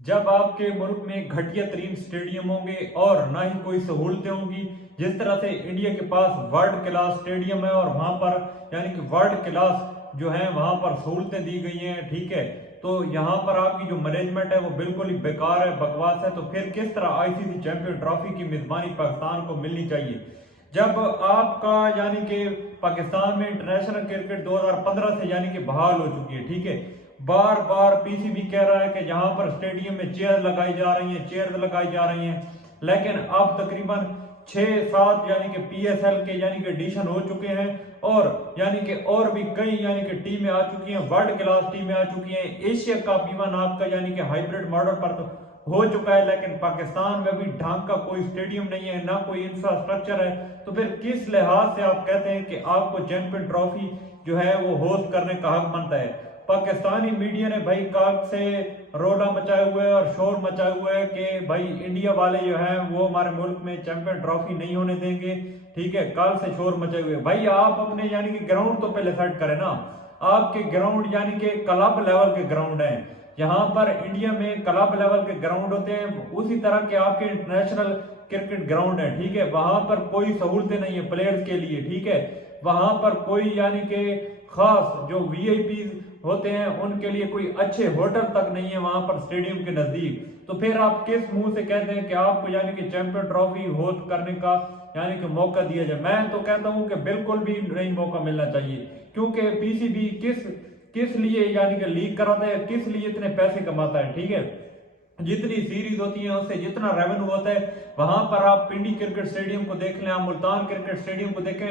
जब आपके मुल्क में घटिया तरीन स्टेडियम होंगे और ना ही कोई सहूलतें होंगी। जिस तरह से इंडिया के पास वर्ल्ड क्लास स्टेडियम है और वहां पर यानी कि वर्ल्ड क्लास जो है वहां पर सहूलतें दी गई हैं, ठीक है। तो यहाँ पर आपकी जो मैनेजमेंट है वो बिल्कुल ही बेकार है, बकवास है। तो फिर किस तरह आईसीसी चैंपियन ट्रॉफी की मेजबानी पाकिस्तान को मिलनी चाहिए, जब आपका यानी कि पाकिस्तान में इंटरनेशनल क्रिकेट 2015 से यानी कि बहाल हो चुकी है, ठीक है। बार बार पीसीबी कह रहा है कि यहाँ पर स्टेडियम में चेयर लगाई जा रही हैं, चेयर लगाई जा रही हैं, लेकिन अब तकरीबन 6-7 यानी कि पीएसएल के यानी कि एडिशन हो चुके हैं और यानी कि और भी कई यानी कि टीमें आ चुकी हैं, वर्ल्ड क्लास टीमें आ चुकी हैं। एशिया कप इवन आपका यानी कि हाइब्रिड मॉडल पर तो हो चुका है, लेकिन पाकिस्तान में भी ढंग का कोई स्टेडियम नहीं है, ना कोई इंफ्रास्ट्रक्चर है। तो फिर किस लिहाज से आप कहते हैं कि आपको चैंपियन ट्रॉफी जो है वो होस्ट करने का हक बनता है। पाकिस्तानी मीडिया ने भाई काक से रोला मचाए हुए और शोर मचाए हुए है कि भाई इंडिया वाले जो है वो हमारे मुल्क में चैंपियन ट्रॉफी नहीं होने देंगे, ठीक है। कल से शोर मचाए हुए। भाई आप अपने यानी कि ग्राउंड तो पहले सेट करें ना। आपके ग्राउंड यानी कि क्लब लेवल के ग्राउंड हैं, यहाँ पर इंडिया में क्लब लेवल के ग्राउंड होते हैं, उसी तरह के आपके इंटरनेशनल क्रिकेट ग्राउंड है, ठीक है। वहां पर कोई सहूलतें नहीं है प्लेयर्स के लिए, ठीक है। वहां पर कोई यानी कि खास जो वीआईपी होते हैं उनके लिए कोई अच्छे होटल तक नहीं है वहां पर स्टेडियम के नजदीक। तो फिर आप किस मुंह से कहते हैं कि आपको यानी कि चैंपियन ट्रॉफी होस्ट करने का यानी कि मौका दिया जाए। मैं तो कहता हूं कि बिल्कुल भी नहीं मौका मिलना चाहिए, क्योंकि पीसीबी किस किस लिए यानी कि लीक कराता है, किस लिए इतने पैसे कमाता है, ठीक है। जितनी सीरीज होती है उससे जितना रेवेन्यू होता है, वहां पर आप पिंडी क्रिकेट स्टेडियम को देख लें, आप मुल्तान क्रिकेट स्टेडियम को देखें,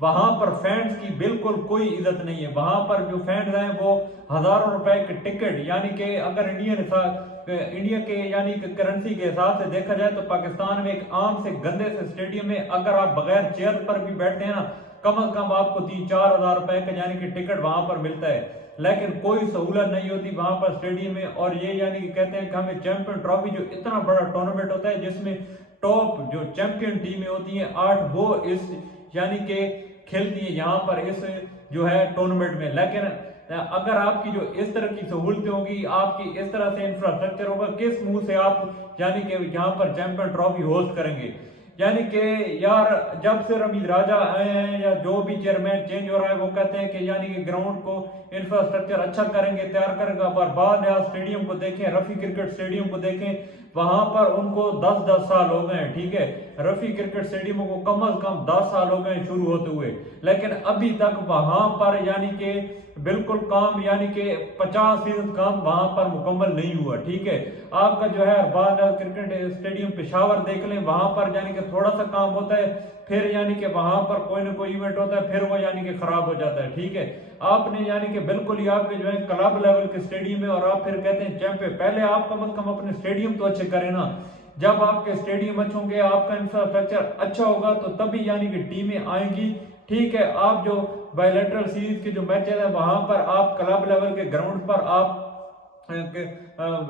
वहां पर फैंस की बिल्कुल कोई इज्जत नहीं है। वहां पर जो फैंस हैं वो हजारों रुपए के टिकट यानी कि अगर इंडिया के यानी कि करेंसी के हिसाब से देखा जाए तो पाकिस्तान में एक आम से गंदे से स्टेडियम में अगर आप बगैर चेयर पर भी बैठते हैं ना, कम से कम आपको 3-4 हजार रुपए का यानी कि टिकट वहां पर मिलता है, लेकिन कोई सहूलत नहीं होती वहां पर स्टेडियम में। और ये यानी कि कहते हैं कि हमें चैंपियन ट्रॉफी जो इतना बड़ा टूर्नामेंट होता है जिसमें टॉप जो चैंपियन टीमें होती हैं 8 वो इस यानी कि खेलती है यहाँ पर इस जो है टूर्नामेंट में। लेकिन अगर आपकी जो इस तरह की सहूलतें होगी, आपकी इस तरह से इंफ्रास्ट्रक्चर होगा, किस मुंह से आप यानी कि यहाँ पर चैंपियन ट्रॉफी होस्ट करेंगे। यानी कि यार जब से रमीज राजा आए हैं या जो भी चेयरमैन चेंज हो रहा है वो कहते हैं कि यानी कि ग्राउंड को इंफ्रास्ट्रक्चर अच्छा करेंगे, तैयार करेगा, पर बाद में आप स्टेडियम को देखें, रफी क्रिकेट स्टेडियम को देखें, वहां पर उनको 10-10 साल हो गए हैं, ठीक है। रफी क्रिकेट स्टेडियम को कम से कम 10 साल हो गए शुरू होते हुए, लेकिन अभी तक वहां पर यानी कि बिल्कुल काम यानी कि 50% काम वहां पर मुकम्मल नहीं हुआ, ठीक है। आपका जो है बाद क्रिकेट स्टेडियम पेशावर देख लें, वहां पर यानी कि थोड़ा सा काम होता है, फिर यानी कि वहां पर कोई ना कोई इवेंट होता है, फिर वो यानी कि खराब हो जाता है, ठीक है। आपने यानी कि बिल्कुल ही आपके जो है क्लब लेवल के स्टेडियम है और आप फिर कहते हैं चैंपियन। पहले आप कम से कम अपने स्टेडियम तो अच्छे करें ना। जब आपके स्टेडियम अच्छे होंगे, आपका इंफ्रास्ट्रक्चर अच्छा होगा, तो तभी यानी कि टीमें आएंगी, ठीक है। आप जो बायलैटरल सीरीज के जो मैचेस है वहां पर आप क्लब लेवल के ग्राउंड पर आप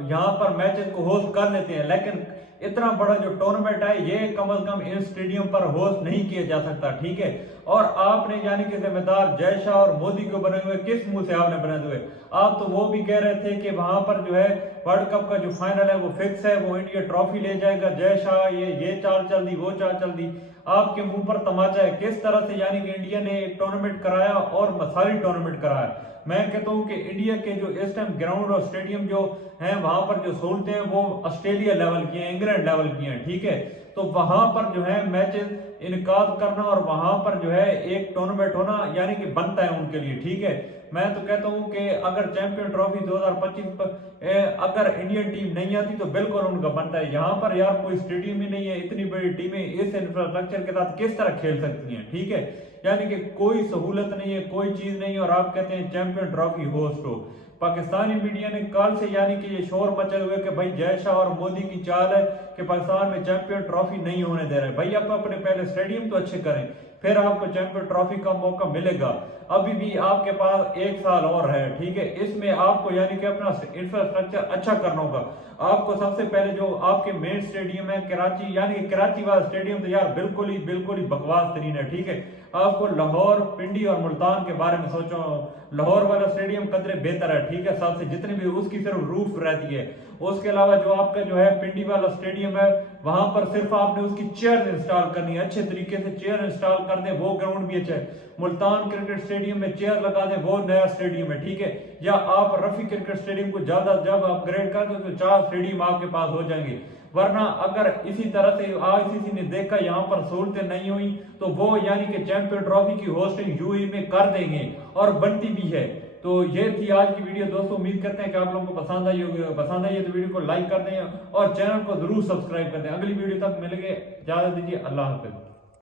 यहाँ पर मैचेस को होस्ट कर लेते हैं, लेकिन इतना बड़ा जो टूर्नामेंट है ये कम से कम इन स्टेडियम पर होस्ट नहीं किया जा सकता, ठीक है। और आपने यानी कि जिम्मेदार जय शाह और मोदी को बने हुए किस मुंह से आपने बने हुए। आप तो वो भी कह रहे थे कि वहां पर जो है वर्ल्ड कप का जो फाइनल है वो फिक्स है, वो इंडिया ट्रॉफी ले जाएगा, जय शाह ये चाल चल दी, वो चाल चल दी। आपके मुंह पर तमाचा है। किस तरह से यानी कि इंडिया ने एक टूर्नामेंट कराया और मसाली टूर्नामेंट कराया। मैं कहता हूं कि इंडिया के जो इस टाइम ग्राउंड और स्टेडियम जो हैं वहां पर जो सहूलतें हैं वो ऑस्ट्रेलिया लेवल की हैं, इंग्लैंड लेवल की हैं, ठीक है। तो वहां पर जो है मैचेस इनकाद करना और वहां पर जो है एक टूर्नामेंट होना यानी कि बनता है उनके लिए, ठीक है। मैं तो कहता हूं कि अगर चैंपियन ट्रॉफी 2025 पर अगर इंडियन टीम नहीं आती तो बिल्कुल उनका बनता है। यहाँ पर यार कोई स्टेडियम ही नहीं है, इतनी बड़ी टीमें इस इंफ्रास्ट्रक्चर के साथ किस तरह खेल सकती हैं, ठीक है। यानी कि कोई सहूलत नहीं है, कोई चीज नहीं है, और आप कहते हैं चैंपियन ट्रॉफी होस्ट हो। पाकिस्तानी मीडिया ने कल से यानी कि ये शोर मचे हुए कि भाई जय शाह और मोदी की चाल है कि पाकिस्तान में चैंपियन ट्रॉफी नहीं होने दे रहे। भाई आप अपने पहले स्टेडियम तो अच्छे करें, फिर आपको चैंपियन ट्रॉफी का मौका मिलेगा। अभी भी आपके पास 1 साल और है, ठीक है। इसमें आपको यानी कि अपना इंफ्रास्ट्रक्चर अच्छा करना होगा। आपको सबसे पहले जो आपके मेन स्टेडियम है कराची, यानी कि कराची वाला स्टेडियम तो यार बिल्कुल ही बकवास तरीन है, ठीक है। आपको लाहौर, पिंडी और मुल्तान के बारे में सोचो। लाहौर वाला स्टेडियम कदरे बेहतर है, ठीक है, सबसे जितने भी उसकी सिर्फ रूफ रहती है। उसके अलावा जो आपका जो है पिंडी वाला स्टेडियम है, वहां पर सिर्फ आपने उसकी चेयर इंस्टॉल करनी है, अच्छे तरीके से चेयर इंस्टॉल कर दे, वो ग्राउंड भी अच्छा है। मुल्तान क्रिकेट स्टेडियम में चेयर लगा दे, वो नया स्टेडियम है, ठीक है। या आप रफी क्रिकेट स्टेडियम को ज्यादा जब अपग्रेड कर दो तो 4 स्टेडियम आपके पास हो जाएंगे। वरना अगर इसी तरह से आईसीसी ने देखा यहाँ पर सहूलतें नहीं हुई तो वो यानी कि चैंपियन ट्रॉफी की होस्टिंग यूएई में कर देंगे, और बनती भी है। तो ये थी आज की वीडियो दोस्तों, उम्मीद करते हैं कि आप लोगों को पसंद आई होगी। पसंद आई है तो वीडियो को लाइक कर दें और चैनल को जरूर सब्सक्राइब कर दें। अगली वीडियो तक मिलेंगे, इजाजत दीजिए, अल्लाह हाफिज।